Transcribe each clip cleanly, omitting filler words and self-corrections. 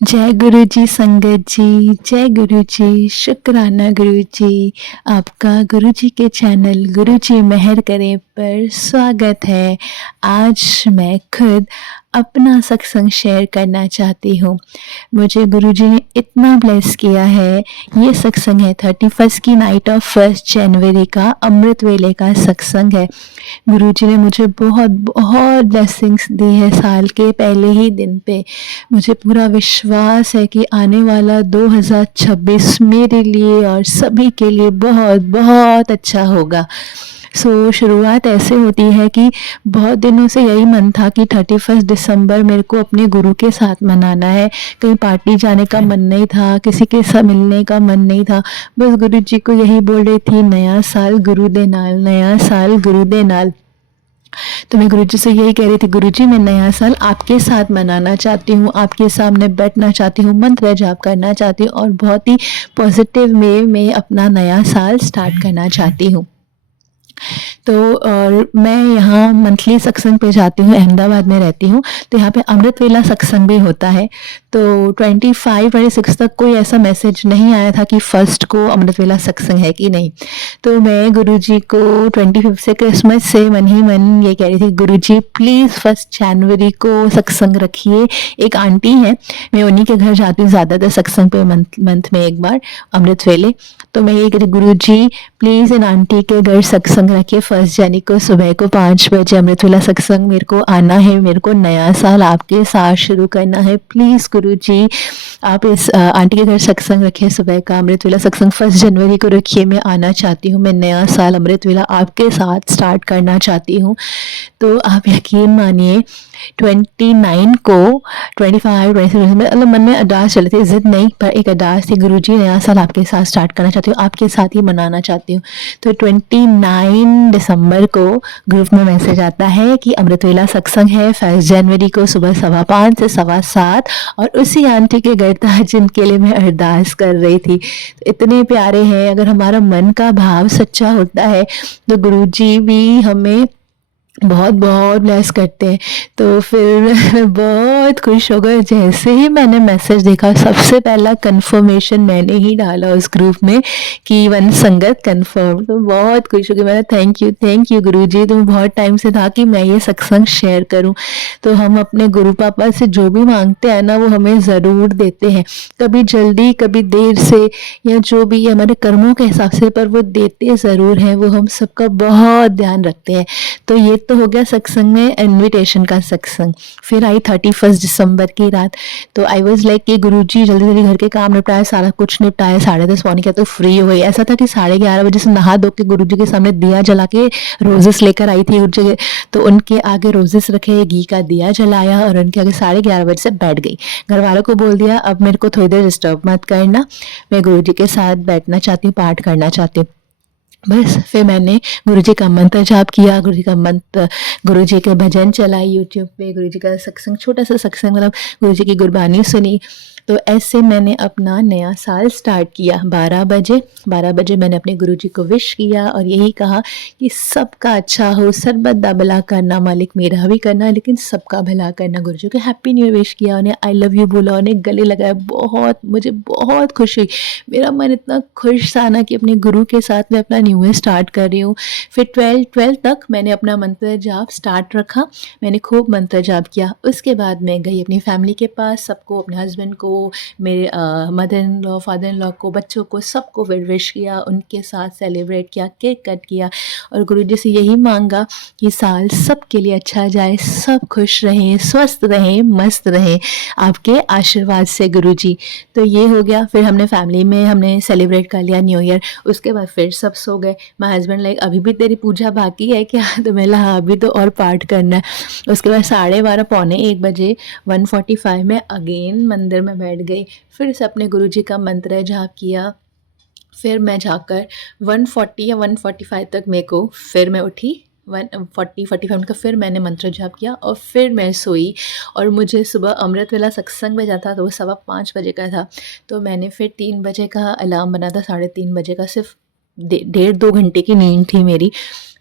जय गुरु जी संगत जी, जय गुरु जी, शुक्राना गुरु जी। आपका गुरु जी के चैनल गुरु जी मेहर करें पर स्वागत है। आज मैं खुद अपना सत्संग शेयर करना चाहती हूँ। मुझे गुरु जी ने इतना ब्लेस किया है। ये सत्संग है 31st की नाइट ऑफ 1st जनवरी का अमृत वेले का सत्संग है। गुरुजी ने मुझे बहुत बहुत ब्लेसिंग्स दी है साल के पहले ही दिन पे। मुझे पूरा विश्वास है कि आने वाला 2026 मेरे लिए और सभी के लिए बहुत बहुत अच्छा होगा। शुरुआत ऐसे होती है कि बहुत दिनों से यही मन था कि 31 दिसंबर मेरे को अपने गुरु के साथ मनाना है। कहीं पार्टी जाने का मन नहीं था, किसी के साथ मिलने का मन नहीं था। बस गुरु जी को यही बोल रही थी, नया साल गुरु दे नाल, नया साल गुरु दे नाल। तो मैं गुरुजी से यही कह रही थी, गुरुजी मैं नया साल आपके साथ मनाना चाहती हूँ, आपके सामने बैठना चाहती हूँ, मंत्र जाप करना चाहती हूँ और बहुत ही पॉजिटिव वे में अपना नया साल स्टार्ट करना चाहती हूँ। तो और मैं यहाँ मंथली सत्संग पे जाती हूँ, अहमदाबाद में रहती हूँ, तो यहाँ पे अमृत वेला सत्संग भी होता है। तो 25-26 तक कोई ऐसा मैसेज नहीं आया था कि फर्स्ट को अमृत वेला सत्संग है कि नहीं। तो मैं गुरुजी को 25 से क्रिसमस से मन ही मन ये कह रही थी, गुरुजी प्लीज़ 1 जनवरी को सत्संग रखिए। एक आंटी है, मैं उन्हीं के घर जाती हूँ ज़्यादातर सत्संग पे, मंथ में एक बार अमृत वेले। तो मैं ये कहती, गुरुजी प्लीज़ इन आंटी के घर सत्संग रखिए 1 जनवरी को सुबह को 5 बजे अमृत वेला सत्संग मेरे को आना है, मेरे को नया साल आपके साथ शुरू करना है। प्लीज़ गुरुजी आप इस आंटी के घर सत्संग रखिए, सुबह का अमृत वेला सत्संग 1 जनवरी को रखिए। मैं आना चाहती हूँ, मैं नया साल अमृत वेला आपके साथ स्टार्ट करना चाहती हूँ। तो आप यकीन मानिए 29 को 25-26 मतलब मन में अरदास चली थी, जिद नहीं पर एक अरदास थी, गुरुजी नया साल आपके साथ स्टार्ट करना चाहती हूँ, आपके साथ ही मनाना चाहती हूँ। तो 29 दिसंबर को ग्रुप में मैसेज आता है कि अमृत वेला सत्संग है 1 जनवरी को सुबह 5:15 से 7:15 और उसी आंटी के घर था जिनके लिए मैं अरदास कर रही थी। तो इतने प्यारे हैं, अगर हमारा मन का भाव सच्चा होता है तो गुरुजी भी हमें बहुत बहुत ब्लेस करते हैं। तो फिर मैं बहुत खुश हो गई, जैसे ही मैंने मैसेज देखा सबसे पहला कंफर्मेशन मैंने ही डाला उस ग्रुप में कि वन संगत कंफर्म। तो बहुत खुश हो गई, मैंने थैंक यू गुरुजी, तुम बहुत टाइम से था कि मैं ये सत्संग शेयर करूं। तो हम अपने गुरु पापा से जो भी मांगते हैं ना वो हमें ज़रूर देते हैं, कभी जल्दी कभी देर से या जो भी हमारे कर्मों के हिसाब से, पर वो देते ज़रूर हैं, वो हम सबका बहुत ध्यान रखते हैं। तो ये तो हो गया सत्संग में इनविटेशन का सत्संग। फिर आई 31 दिसंबर की रात। तो आई वाज लाइक कि गुरुजी जल्दी जल्दी घर के काम निपटाए, सारा कुछ निपटाए, 10:30 पौने क्या तो फ्री हो गई। ऐसा था कि 11:30 बजे से नहा धो के गुरुजी के सामने दिया जला के रोजेस लेकर आई थी गुरुजी के, तो उनके आगे रोजेस रखे, घी का दिया जलाया और उनके आगे 11:30 बजे से बैठ गई। घर वालों को बोल दिया अब मेरे को थोड़ी देर डिस्टर्ब मत करना, मैं गुरुजी के साथ बैठना चाहती हूँ, पाठ करना चाहती हूँ। बस फिर मैंने गुरुजी का मंत्र जाप किया, गुरुजी के भजन चलाए यूट्यूब पे, गुरुजी का सत्संग, छोटा सा सत्संग, मतलब गुरुजी की गुरबानी सुनी। तो ऐसे मैंने अपना नया साल स्टार्ट किया। 12 बजे मैंने अपने गुरुजी को विश किया और यही कहा कि सबका अच्छा हो, सर्बत दा भला करना मालिक, मेरा भी करना लेकिन सबका भला करना। गुरुजी को हैप्पी न्यू ईयर विश किया, उन्हें आई लव यू बोला, उन्हें गले लगाया। मुझे बहुत खुशी हुई, मेरा मन इतना खुश था ना कि अपने गुरु के साथ मैं अपना न्यू ईयर स्टार्ट कर रही हूँ। फिर 12 तक मैंने अपना मंत्र जाप स्टार्ट रखा, मैंने खूब मंत्र जाप किया। उसके बाद मैं गई अपनी फैमिली के पास, सबको, अपने हस्बैंड को, मेरे mother in law, father in law को, बच्चों को, सबको विश किया, उनके साथ सेलिब्रेट किया, केक कट किया और गुरुजी से यही मांगा कि साल सबके लिए अच्छा जाए, सब खुश रहें, स्वस्थ रहें, मस्त रहें आपके आशीर्वाद से गुरुजी। तो ये हो गया। फिर हमने फैमिली में हमने सेलिब्रेट कर लिया न्यू ईयर। उसके बाद फिर सब सो गए। माय हस्बैंड लाइक अभी भी तेरी पूजा बाकी है क्या? तो मैं हाँ अभी तो और पाठ करना है। उसके बाद 12:30 पौने 1 बजे 1:45 में अगेन मंदिर में बैठ गई, फिर से अपने गुरुजी का मंत्र जाप किया। फिर मैं जाकर 1:40 या 1:45 तक मेरे को, फिर मैं उठी 1:40-45 मिनट का, फिर मैंने मंत्र जाप किया और फिर मैं सोई। और मुझे सुबह अमृत वेला सत्संग में जाता तो वो 5:15 बजे का था, तो मैंने फिर 3 बजे का अलार्म बना था, 3:30 बजे का, सिर्फ 1.5-2 घंटे की नींद थी मेरी।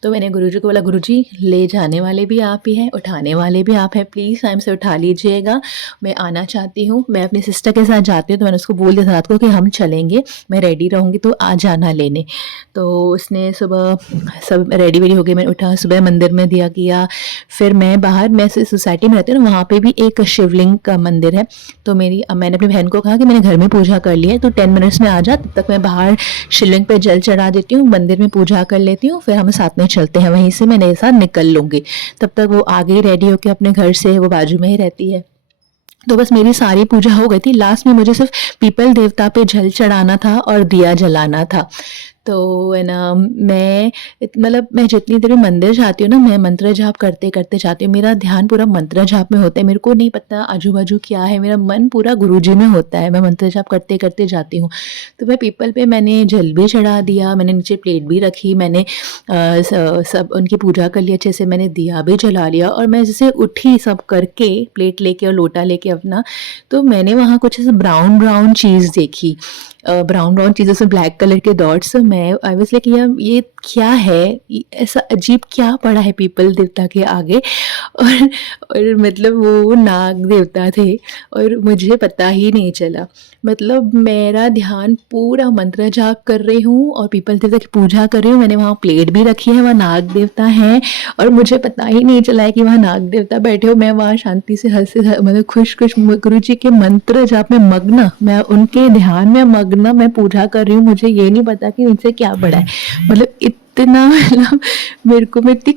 तो मैंने गुरुजी को बोला, गुरुजी ले जाने वाले भी आप ही हैं, उठाने वाले भी आप हैं, प्लीज़ टाइम से उठा लीजिएगा, मैं आना चाहती हूँ। मैं अपनी सिस्टर के साथ जाती हूँ, तो मैंने उसको बोल दिया रात को कि हम चलेंगे, मैं रेडी रहूँगी तो आ जाना लेने। तो उसने सुबह सब रेडी वेडी हो गए, मैंने उठा, सुबह मंदिर में दिया किया। फिर मैं बाहर, मैं सोसाइटी में रहती हूँ ना, वहाँ पे भी एक शिवलिंग का मंदिर है। तो मैंने अपनी बहन को कहा कि मैंने घर में पूजा कर ली है, तो 10 मिनट्स में आ जा, तब तक मैं बाहर शिवलिंग पे जल चढ़ा देती हूँ, मंदिर में पूजा कर लेती हूँ, फिर हम साथ में चलते हैं, वहीं से मैं मेरे साथ निकल लूँगी। तब तक वो आगे रेडी होकर अपने घर से, वो बाजू में ही रहती है। तो बस मेरी सारी पूजा हो गई थी, लास्ट में मुझे सिर्फ पीपल देवता पे जल चढ़ाना था और दिया जलाना था। तो है ना, मतलब मैं जितनी देर भी मंदिर जाती हूँ ना, मैं मंत्र जाप करते करते जाती हूँ, मेरा ध्यान पूरा मंत्र जाप में होता है, मेरे को नहीं पता आजू बाजू क्या है, मेरा मन पूरा गुरुजी में होता है, मैं मंत्र जाप करते करते जाती हूँ। तो मैं पीपल पे मैंने जल भी चढ़ा दिया, मैंने नीचे प्लेट भी रखी, मैंने सब उनकी पूजा कर ली अच्छे से, मैंने दिया भी जला लिया, और मैं जैसे उठी सब करके, प्लेट लेके और लोटा लेके अपना, तो मैंने वहाँ कुछ ऐसे ब्राउन ब्राउन चीज़ देखी, ब्राउन ब्राउन चीज़ों से ब्लैक कलर के डॉट्स। मैं आई वाज लाइक, यार ये क्या है, ऐसा अजीब क्या पड़ा है पीपल देवता के आगे। और मतलब वो नाग देवता थे और मुझे पता ही नहीं चला। मतलब मेरा ध्यान पूरा मंत्र जाप कर रही हूँ और पीपल देवता की पूजा कर रही हूँ, मैंने वहाँ प्लेट भी रखी है, वहाँ नाग देवता हैं और मुझे पता ही नहीं चला है कि वहाँ नाग देवता बैठे हो। मैं वहाँ शांति से मतलब खुश खुश गुरु जी के मंत्र जाप में मग्न, मैं उनके ध्यान में मग्न, मैं पूजा कर रही हूँ, मुझे ये नहीं पता कि नीचे क्या पड़ा है। मतलब इतना, मतलब मैं इतनी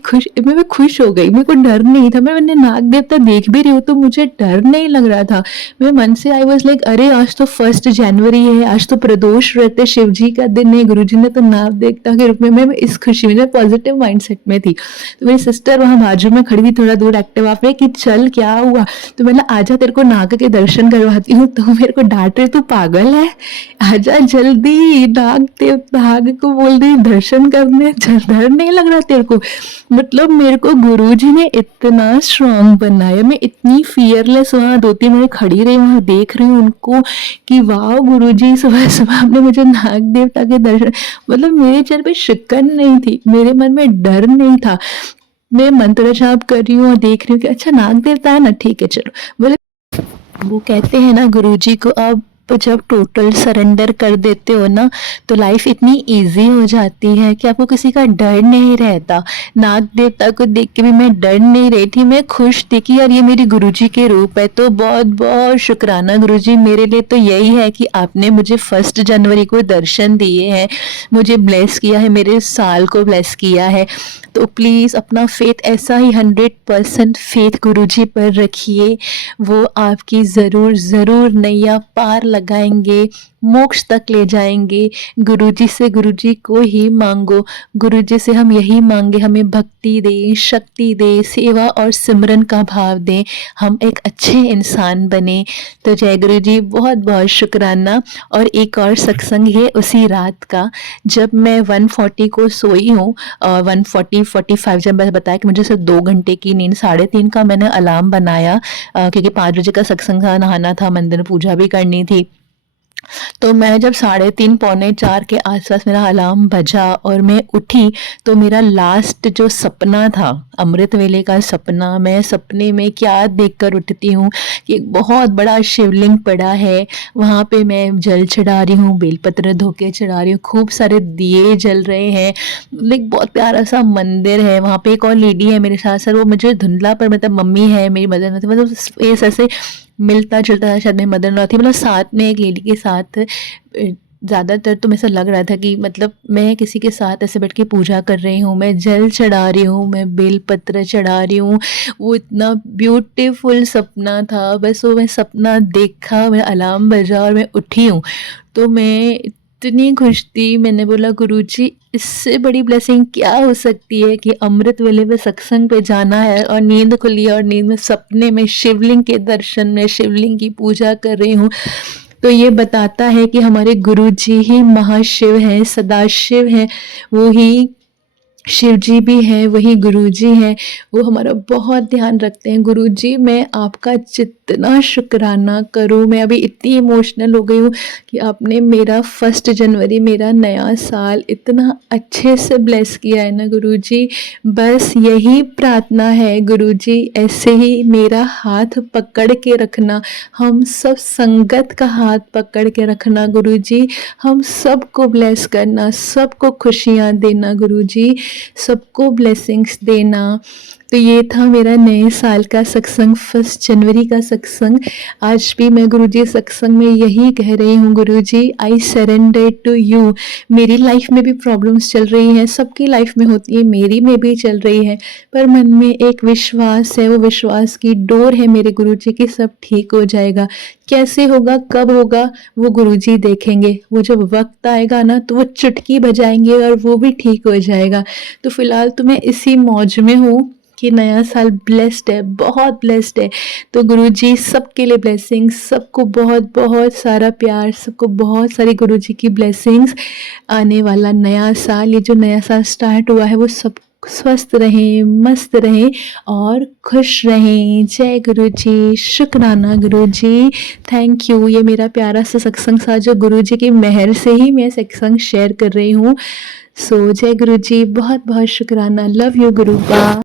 मैं खुश हो गई, मेरे को डर नहीं था, मैंने नाग देवता देख भी रही हूँ तो मुझे डर नहीं लग रहा था। मैं मन से आई वाज लाइक, अरे आज तो 1 जनवरी है, आज तो प्रदोष व्रत है, शिव जी का दिन है, गुरु जी ने तो नाग देवता के रूप में, मैं इस खुशी में, पॉजिटिव माइंडसेट में थी। तो मेरी सिस्टर वहाँ बाजू में खड़ी थी, थोड़ा दूर एक्टिव आप कि चल क्या हुआ, तो मैंने आजा तेरे को नाग के दर्शन करवाती हूँ। तो मेरे को डांट रहे, तू पागल है, आजा जल्दी, नाग को बोल रही दर्शन करने, डर नहीं लग रहा तेरे को। मतलब मेरे को गुरुजी ने इतना स्ट्रांग बनाया, मैं इतनी फियरलेस वहाँ 2-3 मिनट खड़ी रही, वहाँ देख रही हूँ उनको कि वाह गुरुजी, सुबह सुबह आपने मुझे नाग देवता के दर्शन, मतलब मेरे चेहरे पे शिकन नहीं थी, मेरे मन में डर नहीं था। मैं मंत्र जाप कर रही हूँ और देख रही हूँ कि अच्छा नाग देवता है ना, ठीक है चलो। बोले, वो कहते हैं ना गुरुजी को आप जब टोटल सरेंडर कर देते हो ना, तो लाइफ इतनी इजी हो जाती है कि आपको किसी का डर नहीं रहता। नाग देवता को देख के भी मैं डर नहीं रही थी, मैं खुश थी कि यार ये मेरी गुरुजी के रूप है। तो बहुत बहुत शुक्राना गुरुजी, मेरे लिए तो यही है कि आपने मुझे 1 जनवरी को दर्शन दिए हैं, मुझे ब्लेस किया है, मेरे साल को ब्लेस किया है। तो प्लीज़ अपना फेथ ऐसा ही 100% फेथ गुरुजी पर रखिए, वो आपकी ज़रूर ज़रूर नैया पार लगाएंगे, मोक्ष तक ले जाएंगे। गुरुजी से गुरुजी को ही मांगो, गुरुजी से हम यही मांगे, हमें भक्ति दे, शक्ति दे, सेवा और सिमरन का भाव दें, हम एक अच्छे इंसान बने। तो जय गुरुजी, बहुत बहुत शुक्राना। और एक और सत्संग है उसी रात का, जब मैं 1:40 को सोई हूँ, 1:40-45 जब मैंने बताया कि मुझे सिर्फ 2 घंटे की नींद, 3:30 का मैंने अलार्म बनाया, क्योंकि 5 बजे का सत्संग था, नहाना था, मंदिर में पूजा भी करनी थी। तो मैं जब 3:30 पौने 4 के आसपास मेरा अलार्म बजा और मैं उठी, तो मेरा लास्ट जो सपना था, अमृत वेले का सपना, मैं सपने में क्या देखकर उठती हूँ कि एक बहुत बड़ा शिवलिंग पड़ा है, वहाँ पे मैं जल चढ़ा रही हूँ, बेलपत्र धोके चढ़ा रही हूँ, खूब सारे दिए जल रहे हैं, लाइक बहुत प्यारा सा मंदिर है। वहाँ पे एक और लेडी है मेरे साथ, सर वो मुझे धुंधला पर, मतलब मम्मी है मेरी, मदर नहीं, मतलब फेस ऐसे मिलता जुलता था, शायद मेरी मदर इन लॉ थी, मतलब साथ में एक लेडी के साथ। ज़्यादातर तो ऐसा लग रहा था कि मतलब मैं किसी के साथ ऐसे बैठ के पूजा कर रही हूँ, मैं जल चढ़ा रही हूँ, मैं बेलपत्र चढ़ा रही हूँ। वो इतना ब्यूटीफुल सपना था, बस वो मैं सपना देखा, मेरा अलार्म बजा और मैं उठी हूँ, तो मैं इतनी खुश थी। मैंने बोला गुरुजी, इससे बड़ी ब्लेसिंग क्या हो सकती है कि अमृत वेले में सत्संग पे जाना है और नींद खुली और नींद में सपने में शिवलिंग के दर्शन में शिवलिंग की पूजा कर रही हूँ। तो ये बताता है कि हमारे गुरुजी ही महाशिव हैं, सदाशिव हैं, वो ही शिव जी भी हैं, वही गुरु जी हैं, वो हमारा बहुत ध्यान रखते हैं। गुरु जी, मैं आपका जितना शुक्राना करूँ, मैं अभी इतनी इमोशनल हो गई हूँ कि आपने मेरा 1 जनवरी, मेरा नया साल इतना अच्छे से ब्लेस किया है ना गुरु जी। बस यही प्रार्थना है गुरु जी, ऐसे ही मेरा हाथ पकड़ के रखना, हम सब संगत का हाथ पकड़ के रखना गुरु जी, हम सबको ब्लेस करना, सबको खुशियाँ देना गुरु जी, सबको ब्लेसिंग्स देना। तो ये था मेरा नए साल का सत्संग, 1 जनवरी का सत्संग। आज भी मैं गुरुजी सत्संग में यही कह रही हूँ, गुरुजी आई सरेंडर टू यू। मेरी लाइफ में भी प्रॉब्लम्स चल रही हैं, सबकी लाइफ में होती है, मेरी में भी चल रही है, पर मन में एक विश्वास है, वो विश्वास की डोर है मेरे गुरुजी की, सब ठीक हो जाएगा। कैसे होगा, कब होगा, वो गुरुजी देखेंगे। वो जब वक्त आएगा ना, तो वो चुटकी बजाएंगे और वो भी ठीक हो जाएगा। तो फिलहाल तो मैं इसी मौज में हूँ कि नया साल ब्लेस्ड है, बहुत ब्लेस्ड है। तो गुरुजी सबके लिए ब्लेसिंग्स, सबको बहुत बहुत सारा प्यार, सबको बहुत सारी गुरुजी की ब्लेसिंग्स। आने वाला नया साल, ये जो नया साल स्टार्ट हुआ है, वो सब स्वस्थ रहें, मस्त रहें और खुश रहें। जय गुरुजी, शुक्राना गुरुजी, थैंक यू। ये मेरा प्यारा सा सत्संग था जो गुरुजी की मेहर से ही मैं सत्संग शेयर कर रही हूँ। सो जय गुरुजी, बहुत बहुत शुक्राना। Love you गुरुबा।